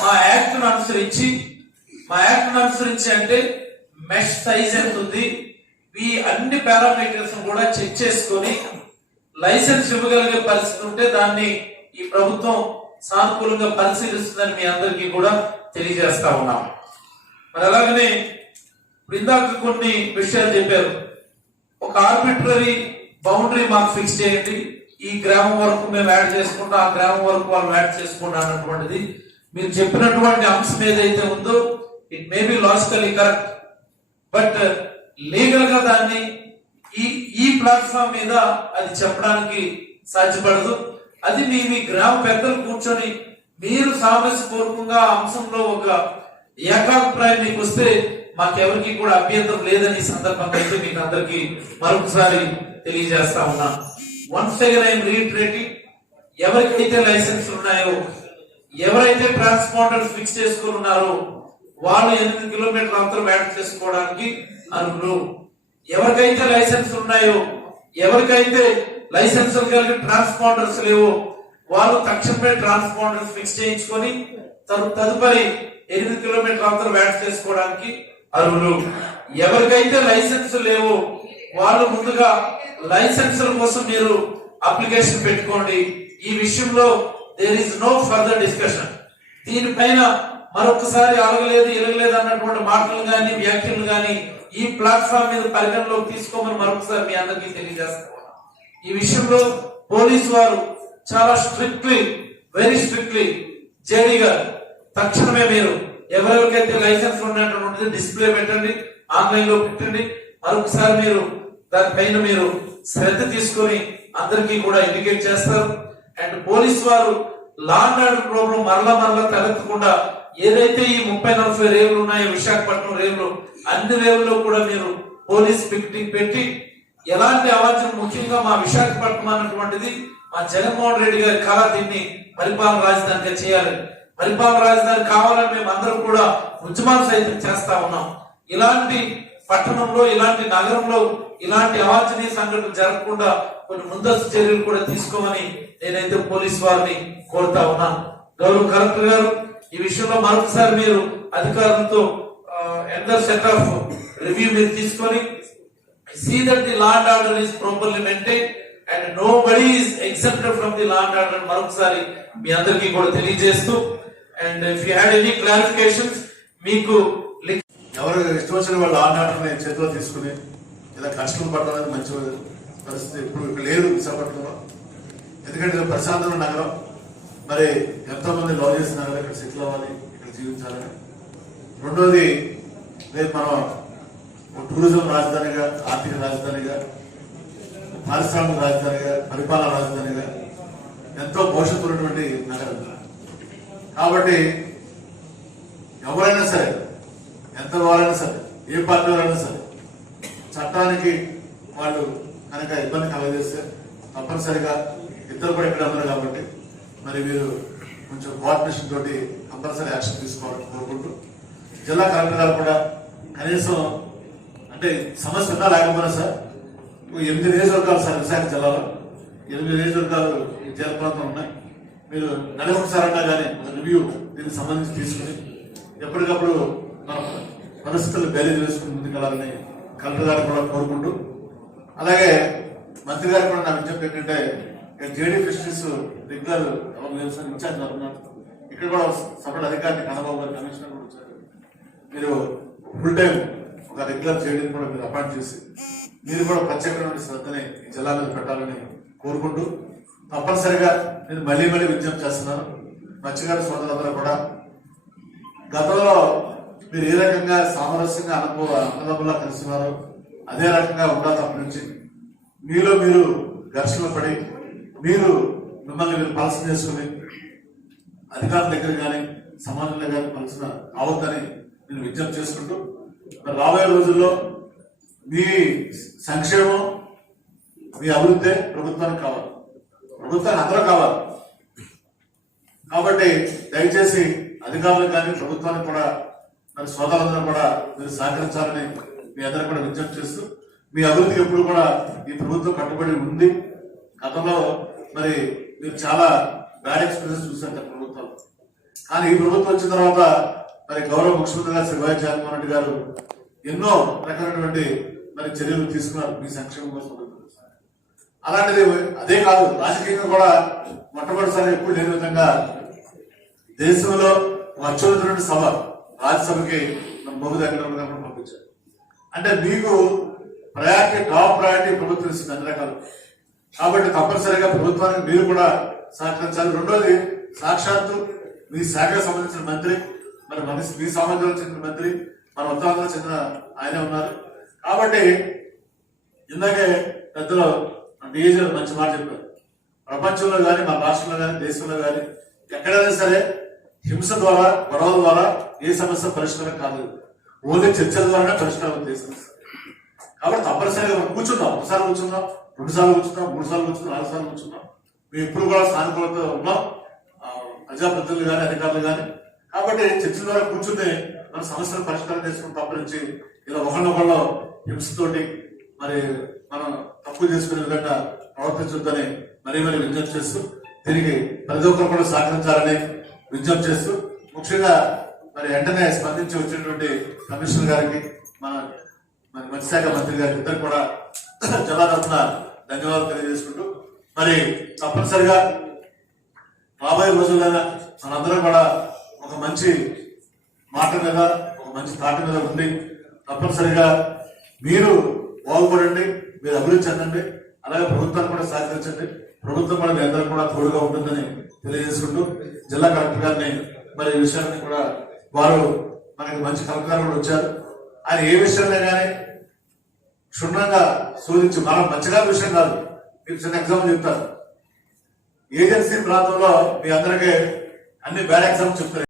మా యాక్ట్ అనుసరించి అంటే మెష్ సైజ్ ఎంత ఉంది, ఈ అన్ని పారామీటర్స్ కూడా చెక్ చేసుకొని లైసెన్స్ ఇవ్వగలిగే పరిస్థితి ఉంటే దాన్ని ఈ ప్రభుత్వం సానుకూలంగా పరిశీలిస్తుందని మీ అందరికీ కూడా తెలియజేస్తా ఉన్నాం. మరి అలాగనే ఇందాక కొన్ని విషయాలు చెప్పారు. ఒక ఆర్బిట్రరీ బౌండరీ మాకు ఫిక్స్ చేయండి, ఈ గ్రామం వరకు మేము యాడ్ చేసుకుంటాం, ఆ గ్రామం వరకు వాళ్ళు యాడ్ చేసుకుంటాం అన్నటువంటిది మీరు చెప్పినటువంటి అంశం ఏదైతే ఉందో it may be logically correct, but legal గా దాన్ని ఈ ప్లాట్ఫామ్ మీద అది చెప్పడానికి సాధ్యపడదు. అది మీ గ్రామ పెద్దలు కూర్చొని మీరు సామరస్యపూర్వకంగా అంశంలో ఒక ఏకాభిప్రాయం మీకు వస్తే మాకెవరికి కూడా అభ్యంతరం లేదని సందర్భంగా అయితే మీకు అందరికి మరొకసారి తెలియజేస్తా ఉన్నా. వన్స్ అగైన్ ఐఎమ్ రీఇటరేటింగ్, ఎవరికైతే లైసెన్స్ ఉన్నాయో, ఎవరైతే ట్రాన్స్పాండర్స్ ఫిక్స్ చేసుకుని ఉన్నారో వాళ్ళు 8 కిలోమీటర్ల అంతరం యాడ్ చేసుకోవడానికి అర్హులు. ఎవరికైతే లైసెన్స్ ఉన్నాయో, ఎవరికైతే లైసెన్స్ కలిగి ట్రాన్స్పాండర్స్ లేవో వాళ్ళు తక్షణమే ట్రాన్స్పాండర్స్ ఫిక్స్ చేయించుకొని తదుపరి 8 కిలోమీటర్ల అంతరం యాడ్ చేసుకోవడానికి అర్హులు. ఎవరికైతే లైసెన్స్ లేవో వాళ్ళు ముందుగా లైసెన్సుల కోసం మీరు అప్లికేషన్ పెట్టుకోండి. ఈ విషయంలో there is no further discussion. దీనిపైన మరొకసారి అలగలేదు ఎలగలేదు అన్నటువంటి మాటలు గాని వ్యాఖ్యలు గాని ఈ ప్లాట్ఫామ్ మీద పరిగణలోకి తీసుకోమని మరొకసారి మీ అందరికీ తెలియజేస్తాం. ఈ విషయంలో పోలీసు వారు చాలా వెరీ స్ట్రిక్ట్లీ జేడీ గారు తక్షణమే మీరు ఎవరెవరికైతే లైసెన్స్ ఉన్నటువంటిది డిస్ప్లే పెట్టండి, ఆన్లైన్ లో పెట్టండి. మరొకసారి మీరు దానిపైన మీరు శ్రద్ధ తీసుకొని అందరికీ కూడా ఇండికేట్ చేస్తారు. అండ్ పోలీసు వారు లా అండ్ ఆర్డర్ ప్రాబ్లం మరలా తలెత్తకుండా ఏదైతే ఈ 30-40 రేవులు ఉన్నాయో విశాఖపట్నం రేవులు అన్ని రేవుల్లో కూడా మీరు పోలీస్ పికెటింగ్ పెట్టి ఎలాంటి అవాంఛన, ముఖ్యంగా మా విశాఖపట్నం అన్నటువంటిది మా జగన్మోహన్ రెడ్డి గారి కళ, దీన్ని పరిపాలన రాజధానిగా చేయాలి, పరిపాలన రాజధాని కావాలని మేము అందరం కూడా ఉద్యమాలు సైతం చేస్తా ఉన్నాం. ఇలాంటి పట్టణంలో, ఇలాంటి నగరంలో ఇలాంటి అవాంఛనీయ సంఘటనలు జరగకుండా కొన్ని ముందస్తు చర్యలు కూడా తీసుకోమని నేనైతే పోలీసు వారిని కోరుతా ఉన్నాను. గౌరవ కలెక్టర్ గారు, ఈ విషయంలో మరొకసారి మీరు అధికారులతో ఎందర్ సెట్ ఆఫ్ రివ్యూ మీరు తీసుకొని see that the law and order is properly maintained and nobody is exempted from the law and order మరొకసారి మీ అందరికీ కూడా తెలియజేస్తూ, and if you had any clarifications మీకు ఎవరు ఇష్టం వచ్చిన వాళ్ళు ఆ నాటని చేతిలో తీసుకుని ఇలా కష్టం పడడం మంచి పరిస్థితి ఇప్పుడు ఇక్కడ లేదు విశాఖపట్నంలో. ఎందుకంటే ఇది ప్రశాంతమైన నగరం, మరి ఎంతో మంది లవ్ చేసిన నగరం, ఇక్కడ సెటిల్ అవ్వాలి, ఇక్కడ జీవించాలని. రెండోది రేపు మనం టూరిజం రాజధానిగా, ఆర్థిక రాజధానిగా, పారిశ్రామిక రాజధానిగా, పరిపాలన రాజధానిగా ఎంతో భవిష్యత్తు ఉన్నటువంటి నగరం. కాబట్టి ఎవరైనా సరే, ఎంత వారైనా సరే, ఏ పార్టీ వారైనా సరే చట్టానికి వాళ్ళు కనుక ఇబ్బంది కలగజేస్తే తప్పనిసరిగా ఇద్దరు కూడా ఇక్కడ ఉన్నారు కాబట్టి మరి మీరు కొంచెం కోఆర్డినేషన్ తోటి కంపల్సరీ యాక్షన్ తీసుకోవాలని కోరుకుంటూ, జిల్లా కలెక్టర్ గారు కూడా కనీసం అంటే సమస్య ఉన్నా లేకపోయినా సార్ 8 నియోజకవర్గాలు సార్ విశాఖ జిల్లాలో 8 నియోజకవర్గాలు ఈ జల ప్రాంతం ఉన్నాయి. మీరు నెలకొకసారన్నా కానీ రివ్యూ దీనికి సంబంధించి తీసుకుని ఎప్పటికప్పుడు మన పరిస్థితులు బేరీజ్ వేసుకుని ముందుకెళ్ళాలని కలెక్టర్ గారు కూడా కోరుకుంటూ, అలాగే మంత్రి గారు కూడా నా విజ్ఞప్తి ఏంటంటే జేడీ ఫిషరీస్ రెగ్యులర్ ఇన్ఛార్జ్ ఉన్నారు, ఇక్కడ కూడా సపరేట్ అధికారిని కన్నబాబు గారు కమిషనర్ కూడా వచ్చారు. మీరు ఫుల్ టైం ఒక రెగ్యులర్ జేడీని కూడా మీరు అపాయింట్ చేసి మీరు కూడా ప్రత్యేకమైన శ్రద్ధని ఈ జిల్లా మీద పెట్టాలని కోరుకుంటూ, తప్పనిసరిగా నేను మళ్ళీ విజ్ఞప్తి చేస్తున్నాను. మత్స్యకార సోదరులందరూ కూడా గతంలో మీరు ఏ రకంగా సామరస్యంగా అన్నదమ్ములా కలిసినారో అదే రకంగా ఉండాలి. అప్పటి నుంచి మీలో మీరు ఘర్షణలు పడి మీరు మిమ్మల్ని మీరు పలస చేసుకుని అధికారుల దగ్గర కానీ సమాజం దగ్గర పలసిన అవద్దని నేను విజ్ఞప్తి చేసుకుంటూ, మరి రాబోయే రోజుల్లో మీ సంక్షేమం, మీ అభివృద్ధి ప్రభుత్వానికి కావాలి, ప్రభుత్వానికి అందరూ కావాలి. కాబట్టి దయచేసి అధికారులకు కానీ ప్రభుత్వానికి కూడా మరి సోదరులందరూ కూడా మీరు సహకరించాలని మీ అందరూ కూడా విజ్ఞప్తి చేస్తూ, మీ అభివృద్ధికి ఎప్పుడు కూడా ఈ ప్రభుత్వం కట్టుబడి ఉంది. గతంలో మరి మీరు చాలా బ్యాడ్ ఎక్స్పీరియన్స్ చూసారు ప్రభుత్వం. కానీ ఈ ప్రభుత్వం వచ్చిన తర్వాత మరి గౌరవ ముఖ్యమంత్రి గారు శ్రీ వైఎస్ జగన్మోహన్ రెడ్డి గారు ఎన్నో రకాలైనటువంటి మరి చర్యలు తీసుకున్నారు మీ సంక్షేమం కోసం. అలాంటిది అదే కాదు, రాజకీయంగా కూడా మొట్టమొదటిసారి ఎప్పుడు లేని విధంగా దేశంలో అత్యున్నతమైన సభ రాజ్యసభకి మన మోదీ దగ్గర పంపించారు. అంటే మీకు ప్రయారిటీ, టాప్ ప్రయారిటీ ప్రభుత్వం ఇస్తుంది అన్ని రకాలు. కాబట్టి తప్పనిసరిగా ప్రభుత్వానికి మీరు కూడా సహకరించాలి. రెండోది, సాక్షాత్తు మీ శాఖకు సంబంధించిన మంత్రి, మరి మీ సామర్థ్యాలకు చెందిన మంత్రి, మన ఉత్తరాంధ్రకు చెందిన ఆయనే ఉన్నారు. కాబట్టి ఇందాకే పెద్దలు డిఏజీ మంచి మాట చెప్పారు. ప్రపంచంలో కానీ, మన రాష్ట్రంలో కానీ, దేశంలో కానీ ఎక్కడైనా సరే హింస ద్వారా, గొడవల ద్వారా ఏ సమస్య పరిష్కారం కాదు. ఓన్లీ చర్చల ద్వారానే పరిష్కారం అవుతుంది సమస్య. కాబట్టి తప్పనిసరిగా మనం కూర్చుందాం. ఒకసారి కూర్చుందాం, 2 సార్లు కూర్చుందాం, 3 సార్లు కూర్చుందాం, 4 సార్లు కూర్చుందాం. మేము ఇప్పుడు కూడా సానుకూలత ఉన్నాం, ప్రజాప్రతినిధులు కానీ, అధికారులు కానీ. కాబట్టి చర్చల ద్వారా కూర్చుని మన సమస్యను పరిష్కారం చేసుకుని తప్పనించి ఇలా ఒకళ్ళొకళ్ళు హింసతోటి మరి మనం తక్కువ చేసుకునే విధంగా ప్రవర్తించొద్దని మరీ విజ్ఞప్తి చేస్తూ, దీనికి ప్రతి ఒక్కరు కూడా సహకరించాలని విజ్ఞప్తి చేస్తూ, ముఖ్యంగా మరి వెంటనే స్పందించి వచ్చినటువంటి కమిషనర్ గారికి, మన మత్స్యశాఖ మంత్రి గారికి ఇద్దరు కూడా జిల్లా తరఫున ధన్యవాదాలు తెలియజేసుకుంటూ, మరి తప్పనిసరిగా రాబోయే రోజుల్లో మనందరం కూడా ఒక మంచి మాట మీద, ఒక మంచి తాటి మీద ఉండి తప్పనిసరిగా మీరు బాగుపడండి, మీరు అభివృద్ధి చెందండి, అలాగే ప్రభుత్వాన్ని కూడా సహకరించండి. ప్రభుత్వం కూడా మీ అందరూ కూడా తోడుగా ఉంటుందని తెలియజేసుకుంటూ, జిల్లా కలెక్టర్ గారిని మరి ఈ విషయాన్ని కూడా వారు మనకి మంచి కలెక్టర్ గారు కూడా వచ్చారు. ఆయన ఏ విషయంలో కానీ క్షుణ్ణంగా శోధించి, మనం మంచిగా విషయం కాదు, మీకు చిన్న ఎగ్జాంపుల్ చెప్తారు. ఏజెన్సీ ప్రాంతంలో మీ అందరికీ అన్ని బ్యాడ్ ఎగ్జామ్స్ చెప్తారు.